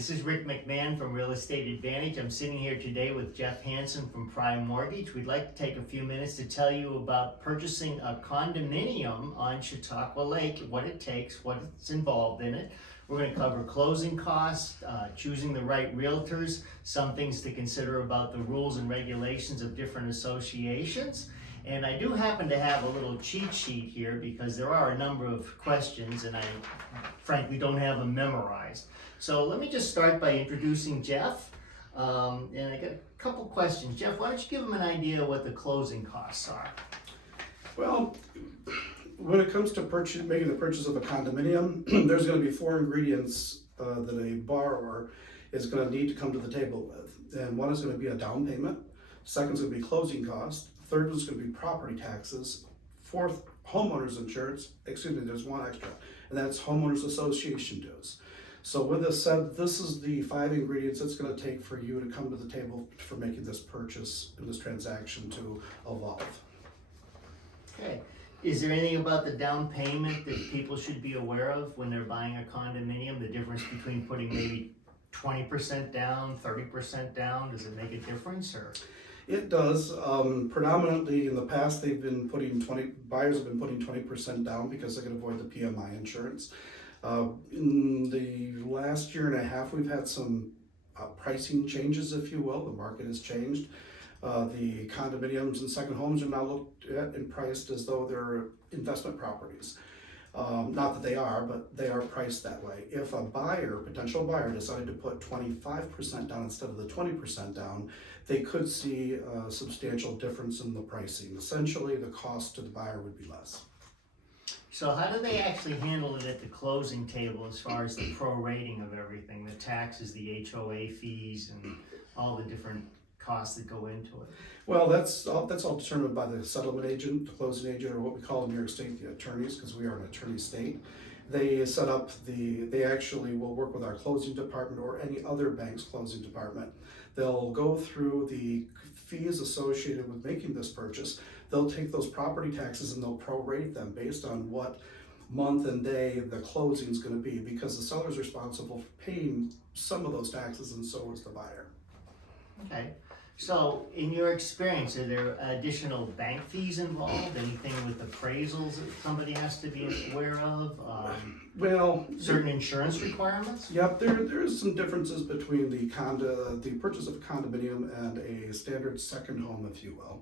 This is Rick McMahon from Real Estate Advantage. I'm sitting here today with Jeff Hansen from Prime Mortgage. We'd like to take a few minutes to tell you about purchasing a condominium on Chautauqua Lake, what it takes, what's involved in it. We're going to cover closing costs, choosing the right realtors, some things to consider about the rules and regulations of different associations. And I do happen to have a little cheat sheet here because there are a number of questions and I frankly don't have them memorized. So let me just start by introducing Jeff. And I got a couple questions. Jeff, why don't you give them an idea of what the closing costs are? Well, when it comes to making the purchase of a condominium, there's going to be four ingredients that a borrower is going to need to come to the table with. And one is going to be a down payment. Second is going to be closing costs. Third is going to be property taxes. Fourth, homeowners insurance. Excuse me, there's one extra, and that's homeowners association dues. So with this said, this is the five ingredients it's going to take for you to come to the table for making this purchase and this transaction to evolve. Okay. Is there anything about the down payment that people should be aware of when they're buying a condominium? The difference between putting maybe 20% down, 30% down, does it make a difference or? It does. Predominantly in the past, buyers have been putting 20% down because they can avoid the PMI insurance. In the last year and a half, we've had some pricing changes, if you will. The market has changed. The condominiums and second homes are now looked at and priced as though they're investment properties. Not that they are, but they are priced that way. If a potential buyer decided to put 25% down instead of the 20% down, they could see a substantial difference in the pricing. Essentially, the cost to the buyer would be less. So how do they actually handle it at the closing table as far as the prorating of everything, the taxes, the HOA fees, and all the different costs that go into it? Well, that's all determined by the settlement agent, the closing agent, or what we call in New York State the attorneys, because we are an attorney state. They set up they actually will work with our closing department or any other bank's closing department. They'll go through the fees associated with making this purchase. They'll take those property taxes and they'll prorate them based on what month and day the closing is going to be, because the seller's responsible for paying some of those taxes and so is the buyer. Okay. So in your experience, are there additional bank fees involved? Anything with appraisals that somebody has to be aware of? Well, certain insurance requirements? Yep, there is some differences between the purchase of a condominium and a standard second home, if you will.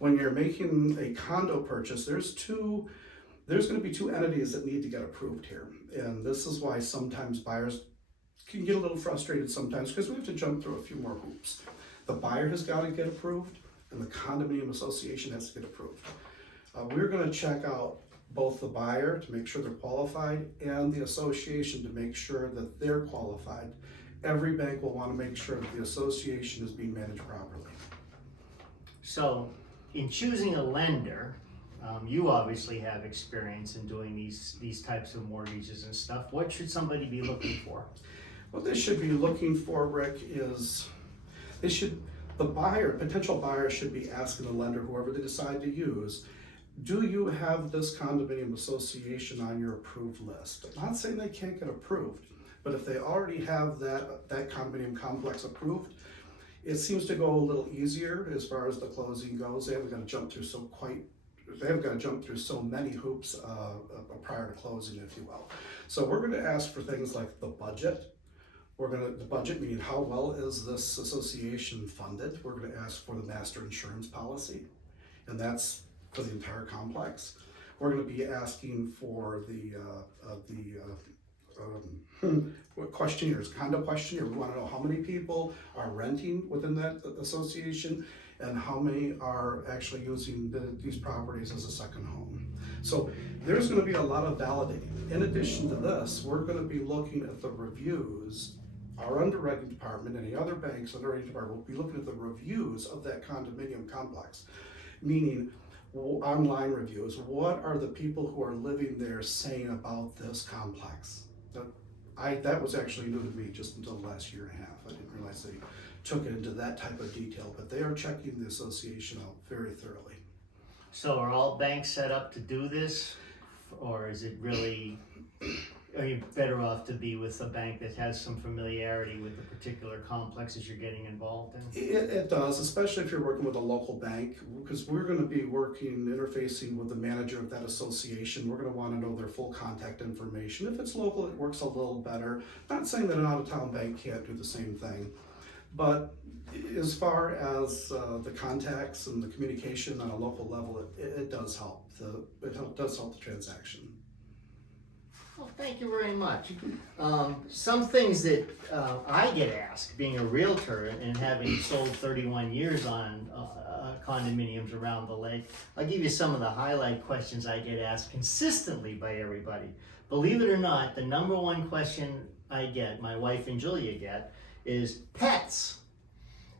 When you're making a condo purchase, there's going to be two entities that need to get approved here. And this is why sometimes buyers can get a little frustrated sometimes because we have to jump through a few more hoops. The buyer has got to get approved and the condominium association has to get approved. We're going to check out both the buyer to make sure they're qualified and the association to make sure that they're qualified. Every bank will want to make sure that the association is being managed properly. So in choosing a lender, you obviously have experience in doing these types of mortgages and stuff. What should somebody be looking for? What they should be looking for, Rick, is potential buyer should be asking the lender, whoever they decide to use, do you have this condominium association on your approved list? I'm not saying they can't get approved, but if they already have that condominium complex approved, it seems to go a little easier as far as the closing goes. They haven't got to jump through so many hoops prior to closing, if you will. So we're going to ask for things like the budget. The budget meaning how well is this association funded. We're going to ask for the master insurance policy, and that's for the entire complex. We're going to be asking for the questionnaires, condo questionnaire. We want to know how many people are renting within that association and how many are actually using these properties as a second home. So there's going to be a lot of validating. In addition to this, we're going to be looking at the reviews. Our underwriting department, any other bank's underwriting department will be looking at the reviews of that condominium complex, meaning online reviews. What are the people who are living there saying about this complex? That was actually new to me just until the last year and a half. I didn't realize they took it into that type of detail, but they are checking the association out very thoroughly. So are all banks set up to do this, or is it really are you better off to be with a bank that has some familiarity with the particular complexes you're getting involved in? It does, especially if you're working with a local bank, because we're gonna be interfacing with the manager of that association. We're gonna wanna know their full contact information. If it's local, it works a little better. Not saying that an out-of-town bank can't do the same thing, but as far as the contacts and the communication on a local level, it does help. Does help the transaction. Well, thank you very much. Some things that I get asked, being a realtor and having sold 31 years on condominiums around the lake, I'll give you some of the highlight questions I get asked consistently by everybody. Believe it or not, the number one question I get, my wife and Julia get, is pets.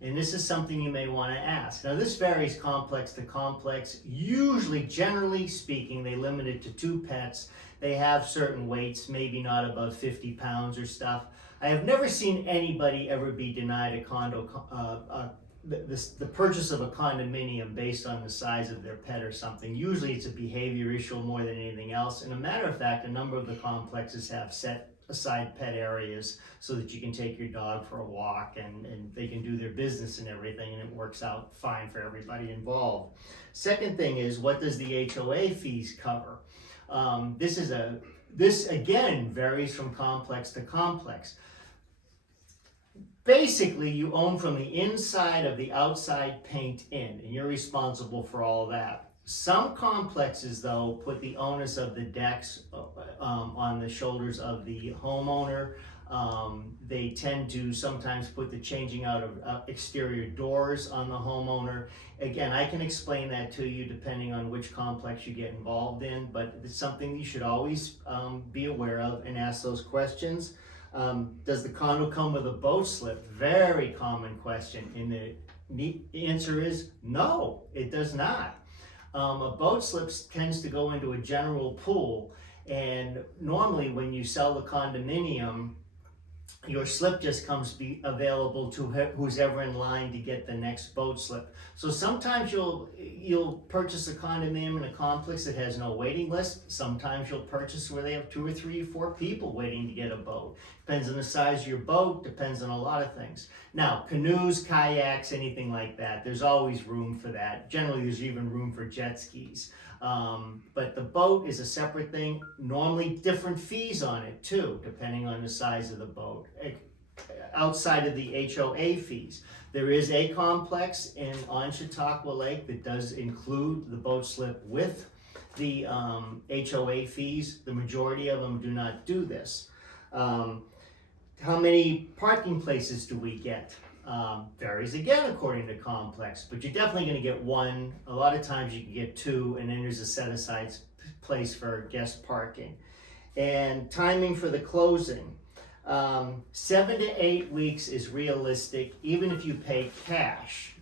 And this is something you may want to ask. Now, this varies complex to complex. Usually, generally speaking, they limit it to 2 pets. They have certain weights, maybe not above 50 pounds or stuff. I have never seen anybody ever be denied a condo, the purchase of a condominium based on the size of their pet or something. Usually it's a behavior issue more than anything else. And a matter of fact, a number of the complexes have set aside pet areas so that you can take your dog for a walk and they can do their business and everything, and it works out fine for everybody involved. Second thing is, what does the HOA fees cover? This again varies from complex to complex. Basically, you own from the inside of the outside paint in, and you're responsible for all that. Some complexes, though, put the onus of the decks on the shoulders of the homeowner. They tend to sometimes put the changing out of exterior doors on the homeowner. Again, I can explain that to you depending on which complex you get involved in, but it's something you should always be aware of and ask those questions. Does the condo come with a boat slip? Very common question, and the answer is no, it does not. A boat slip tends to go into a general pool, and normally when you sell the condominium, your slip just comes available to who's ever in line to get the next boat slip. So sometimes you'll purchase a condominium in a complex that has no waiting list. Sometimes you'll purchase where they have 2 or 3 or 4 people waiting to get a boat. Depends on the size of your boat, depends on a lot of things. Now, canoes, kayaks, anything like that, there's always room for that. Generally, there's even room for jet skis. But the boat is a separate thing. Normally different fees on it too, depending on the size of the boat. Outside of the HOA fees, there is a complex on Chautauqua Lake that does include the boat slip with the HOA fees. The majority of them do not do this. How many parking places do we get? Varies again according to complex, but you're definitely going to get 1. A lot of times you can get 2, and then there's a set aside place for guest parking. And timing for the closing, 7 to 8 weeks is realistic, even if you pay cash.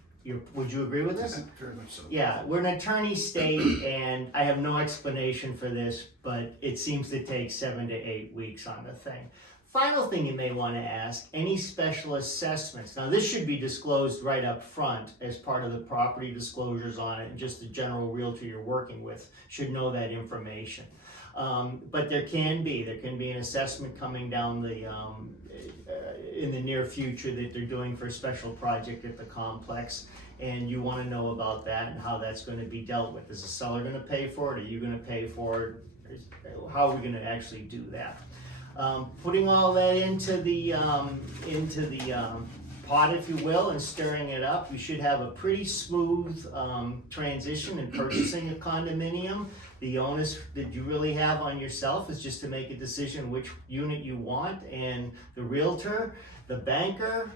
Would you agree with this? Very much so. Yeah, we're an attorney state, and I have no explanation for this, but it seems to take 7 to 8 weeks on the thing. Final thing you may want to ask, any special assessments. Now, this should be disclosed right up front as part of the property disclosures on it, and just the general realtor you're working with should know that information. But there can be an assessment coming down in the near future that they're doing for a special project at the complex, and you want to know about that and how that's going to be dealt with. Is the seller going to pay for it? Are you going to pay for it? How are we going to actually do that? Putting all that into the pot, if you will, and stirring it up, you should have a pretty smooth transition in purchasing a condominium. The onus that you really have on yourself is just to make a decision which unit you want, and the realtor, the banker,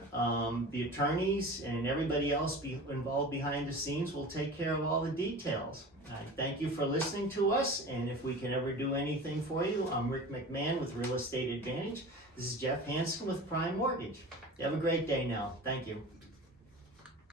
the attorneys, and everybody else involved behind the scenes will take care of all the details. I thank you for listening to us, and if we can ever do anything for you, I'm Rick McMahon with Real Estate Advantage. This is Jeff Hansen with Prime Mortgage. You have a great day now. Thank you.